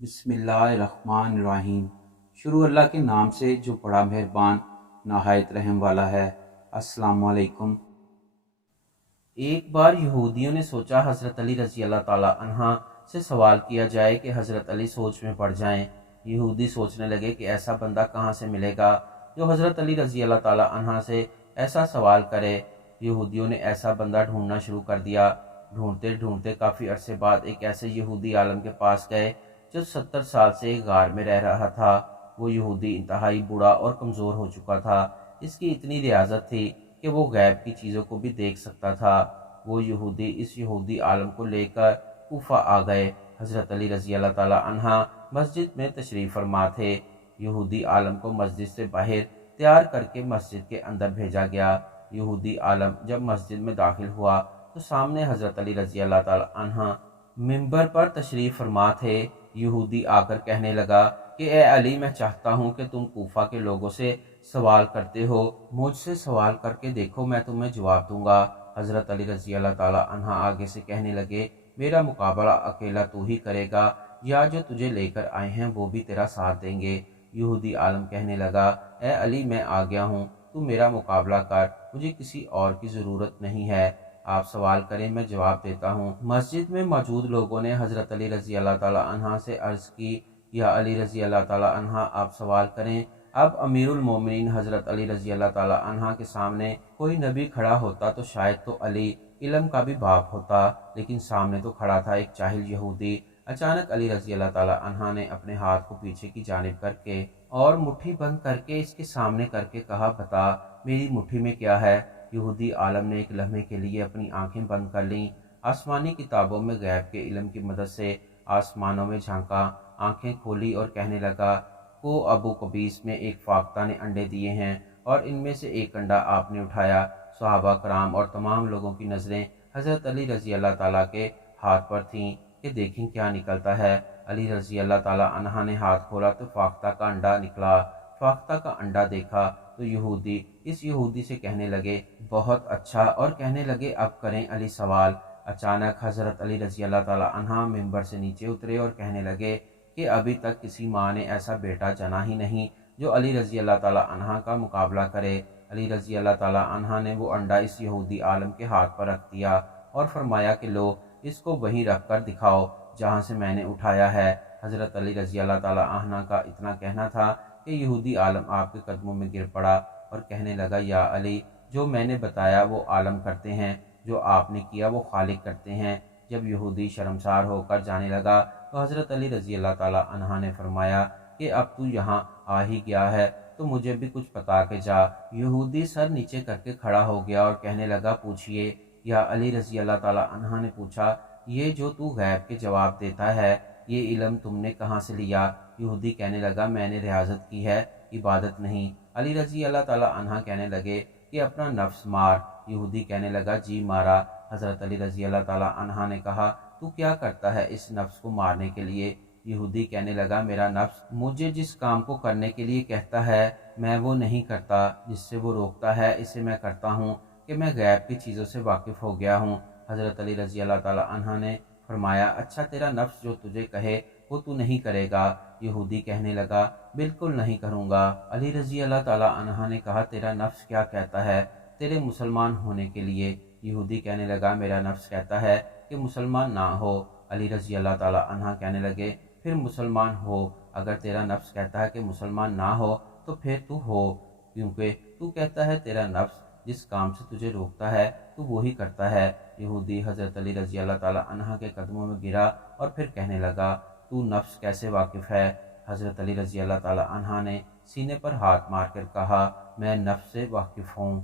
بسم اللہ الرحمن الرحیم۔ شروع اللہ کے نام سے جو بڑا مہربان نہایت رحم والا ہے۔ السلام علیکم۔ ایک بار یہودیوں نے سوچا حضرت علی رضی اللہ تعالیٰ عنہ سے سوال کیا جائے کہ حضرت علی سوچ میں پڑ جائیں۔ یہودی سوچنے لگے کہ ایسا بندہ کہاں سے ملے گا جو حضرت علی رضی اللہ تعالیٰ عنہ سے ایسا سوال کرے۔ یہودیوں نے ایسا بندہ ڈھونڈنا شروع کر دیا۔ ڈھونڈتے ڈھونڈتے کافی عرصے بعد ایک ایسے یہودی عالم کے پاس گئے جو 70 سال سے ایک غار میں رہ رہا تھا۔ وہ یہودی انتہائی بوڑھا اور کمزور ہو چکا تھا۔ اس کی اتنی ریاضت تھی کہ وہ غیب کی چیزوں کو بھی دیکھ سکتا تھا۔ وہ یہودی اس یہودی عالم کو لے کر کوفہ آ گئے۔ حضرت علی رضی اللہ تعالیٰ عنہ مسجد میں تشریف فرما تھے۔ یہودی عالم کو مسجد سے باہر تیار کر کے مسجد کے اندر بھیجا گیا۔ یہودی عالم جب مسجد میں داخل ہوا تو سامنے حضرت علی رضی اللہ تعالیٰ عنہ منبر پر تشریف فرما تھے۔ یہودی آ کر کہنے لگا کہ اے علی، میں چاہتا ہوں کہ تم کوفہ کے لوگوں سے سوال کرتے ہو، مجھ سے سوال کر کے دیکھو، میں تمہیں جواب دوں گا۔ حضرت علی رضی اللہ تعالیٰ عنہ آگے سے کہنے لگے، میرا مقابلہ اکیلا تو ہی کرے گا یا جو تجھے لے کر آئے ہیں وہ بھی تیرا ساتھ دیں گے؟ یہودی عالم کہنے لگا، اے علی، میں آ گیا ہوں، تو میرا مقابلہ کر، مجھے کسی اور کی ضرورت نہیں ہے۔ آپ سوال کریں، میں جواب دیتا ہوں۔ مسجد میں موجود لوگوں نے حضرت علی رضی اللہ تعالیٰ عنہ سے عرض کی، یا علی رضی اللہ تعالیٰ عنہ آپ سوال کریں۔ اب امیر المومنین حضرت علی رضی اللہ تعالیٰ عنہ کے سامنے کوئی نبی کھڑا ہوتا تو شاید تو علی علم کا بھی باپ ہوتا، لیکن سامنے تو کھڑا تھا ایک جاہل یہودی۔ اچانک علی رضی اللہ تعالیٰ عنہ نے اپنے ہاتھ کو پیچھے کی جانب کر کے اور مٹھی بند کر کے اس کے سامنے کر کے کہا، بتا میری مٹھی میں کیا ہے؟ یہودی عالم نے ایک لمحے کے لیے اپنی آنکھیں بند کر لیں۔ آسمانی کتابوں میں غیب کے علم کی مدد سے آسمانوں میں جھانکا، آنکھیں کھولی اور کہنے لگا، کو ابو قبیس میں ایک فاختہ نے انڈے دیے ہیں اور ان میں سے ایک انڈا آپ نے اٹھایا۔ صحابہ کرام اور تمام لوگوں کی نظریں حضرت علی رضی اللہ تعالیٰ کے ہاتھ پر تھیں کہ دیکھیں کیا نکلتا ہے۔ علی رضی اللہ تعالیٰ عنہ نے ہاتھ کھولا تو فاختہ کا انڈا نکلا۔ فاختہ کا انڈا دیکھا تو یہودی اس یہودی سے کہنے لگے، بہت اچھا، اور کہنے لگے اب کریں علی سوال۔ اچانک حضرت علی رضی اللہ تعالیٰ عنہ منبر سے نیچے اترے اور کہنے لگے کہ ابھی تک کسی ماں نے ایسا بیٹا جنا ہی نہیں جو علی رضی اللہ تعالیٰ عنہ کا مقابلہ کرے۔ علی رضی اللہ تعالیٰ عنہ نے وہ انڈا اس یہودی عالم کے ہاتھ پر رکھ دیا اور فرمایا کہ لو، اس کو وہیں رکھ کر دکھاؤ جہاں سے میں نے اٹھایا ہے۔ حضرت علی رضی اللہ تعالیٰ عنہ کا اتنا کہنا تھا کہ یہودی عالم آپ کے قدموں میں گر پڑا اور کہنے لگا، یا علی، جو میں نے بتایا وہ عالم کرتے ہیں، جو آپ نے کیا وہ خالق کرتے ہیں۔ جب یہودی شرمسار ہو کر جانے لگا تو حضرت علی رضی اللہ تعالیٰ عنہ نے فرمایا کہ اب تو یہاں آ ہی گیا ہے تو مجھے بھی کچھ بتا کے جا۔ یہودی سر نیچے کر کے کھڑا ہو گیا اور کہنے لگا، پوچھئے۔ یا علی رضی اللہ تعالیٰ عنہ نے پوچھا، یہ جو تو غیب کے جواب دیتا ہے، یہ علم تم نے کہاں سے لیا؟ یہودی کہنے لگا، میں نے ریاضت کی ہے، عبادت نہیں۔ علی رضی اللہ تعالیٰ عنہ کہنے لگے کہ اپنا نفس مار۔ یہودی کہنے لگا، جی مارا۔ حضرت علی رضی اللہ تعالیٰ عنہ نے کہا، تو کیا کرتا ہے اس نفس کو مارنے کے لیے؟ یہودی کہنے لگا، میرا نفس مجھے جس کام کو کرنے کے لیے کہتا ہے میں وہ نہیں کرتا، جس سے وہ روکتا ہے اسے میں کرتا ہوں، کہ میں غیب کی چیزوں سے واقف ہو گیا ہوں۔ حضرت علی رضی اللہ تعالیٰ عنہ نے فرمایا، اچھا تیرا نفس جو تجھے کہے وہ تو نہیں کرے گا؟ یہودی کہنے لگا، بالکل نہیں کروں گا۔ علی رضی اللہ تعالیٰ عنہ نے کہا، تیرا نفس کیا کہتا ہے تیرے مسلمان ہونے کے لیے؟ یہودی کہنے لگا، میرا نفس کہتا ہے کہ مسلمان نہ ہو۔ علی رضی اللہ تعالیٰ عنہ کہنے لگے، پھر مسلمان ہو۔ اگر تیرا نفس کہتا ہے کہ مسلمان نہ ہو تو پھر تو ہو، کیونکہ تو کہتا ہے تیرا نفس جس کام سے تجھے روکتا ہے تو وہی کرتا ہے۔ یہودی حضرت علی رضی اللہ تعالیٰ عنہ کے قدموں میں گرا اور پھر کہنے لگا، تو نفس کیسے واقف ہے؟ حضرت علی رضی اللہ تعالیٰ عنہ نے سینے پر ہاتھ مار کر کہا، میں نفس سے واقف ہوں۔